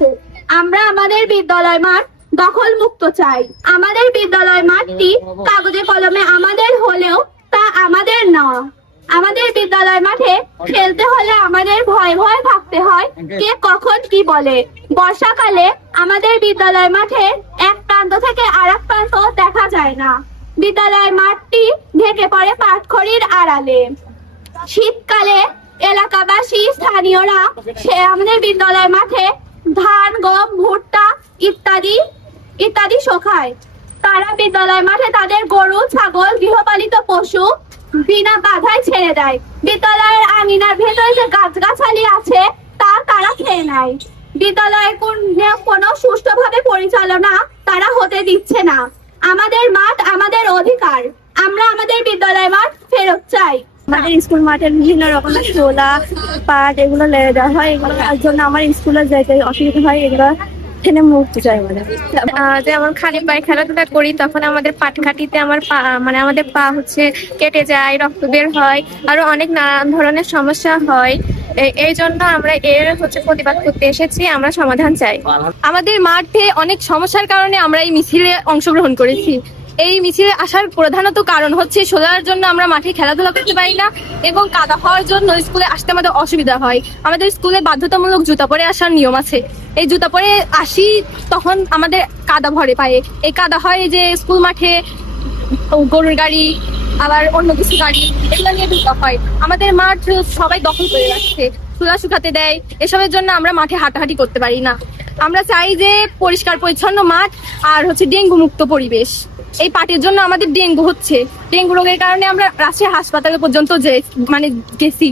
হয়েছে। আমরা আমাদের বিদ্যালয় মাঠ দখল মুক্ত চাই। আমাদের বিদ্যালয় মাঠটি কাগজে কলমে আমাদের হলেও তা আমাদের না। আমাদের বিদ্যালয় মাঠে খেলতে হলে আমাদের ভয়ে ভয়ে থাকতে হয় কে কখন কি বলে। বর্ষাকালে আমাদের বিদ্যালয় মাঠে এক প্রান্ত থেকে আরেক প্রান্ত দেখা যায় না। বিদ্যালয় মাঠটি ঢেকে পড়ে পাটখড়ির আড়ালে। শীতকালে এলাকাবাসী স্থানীয়রা আমাদের বিদ্যালয় মাঠে ধান, গম, ভুট্টা ইত্যাদি শোকায়। তারা বিদ্যালয় মাঠে তাদের গরু, ছাগল, গৃহপালিত পশু বিনা বাধায় ছেড়ে দেয়। বিদ্যালয়ের আঙিনার ভেতরে যে গাছগাছালি আছে তা তারা খেয়ে নেয়। বিদ্যালয়ের কোনো সুষ্ঠুভাবে পরিচালনা তারা হতে দিচ্ছে না। আমাদের মাঠ আমাদের অধিকার। আমরা আমাদের বিদ্যালয় মাঠ ফেরত চাই। আমাদের স্কুল মাঠের বিভিন্ন রকমের শোলা, পাট এগুলো লেগে দেওয়া হয়। এগুলোর জন্য আমার স্কুলে যেতে অসুবিধা হয়। এগুলো থেকে মুক্তি চাই। যেমন খালি পায়ে খেলাধুলা করি তখন আমাদের পাটকাঠিতে আমাদের পা কেটে যায়, রক্ত বের হয়, আরো অনেক নানান ধরনের সমস্যা হয়। এই জন্য আমরা প্রতিবাদ করতে এসেছি। আমরা সমাধান চাই। আমাদের মাঠে অনেক সমস্যার কারণে আমরা এই মিছিলে অংশগ্রহণ করেছি। এই মিছিলে আসার প্রধানত কারণ হচ্ছে শোলার জন্য আমরা মাঠে খেলাধুলা করতে পারি না এবং কাদা হওয়ার জন্য স্কুলে আসতে আমাদের অসুবিধা হয়। আমাদের স্কুলে বাধ্যতামূলক জুতা পরে আসার নিয়ম আছে। এই জুতা পরে আসি তখন আমাদের কাদা ভরে পায়ে। এই কাদা হয় যে স্কুল মাঠে গরুর গাড়ি, আবার অন্য কিছু গাড়ি, এগুলো নিয়ে ঢুকা হয়। আমাদের মাঠ সবাই দখল করে রাখছে, চুলা শুকাতে দেয়। এসবের জন্য আমরা মাঠে হাঁটাহাঁটি করতে পারি না। আমরা চাই যে পরিষ্কার পরিচ্ছন্ন মাঠ আর ডেঙ্গু মুক্ত পরিবেশ। এই পাটের জন্য আমাদের ডেঙ্গু হচ্ছে। ডেঙ্গু রোগের কারণে আমরা রাজশাহী হাসপাতালে পর্যন্ত গেছি।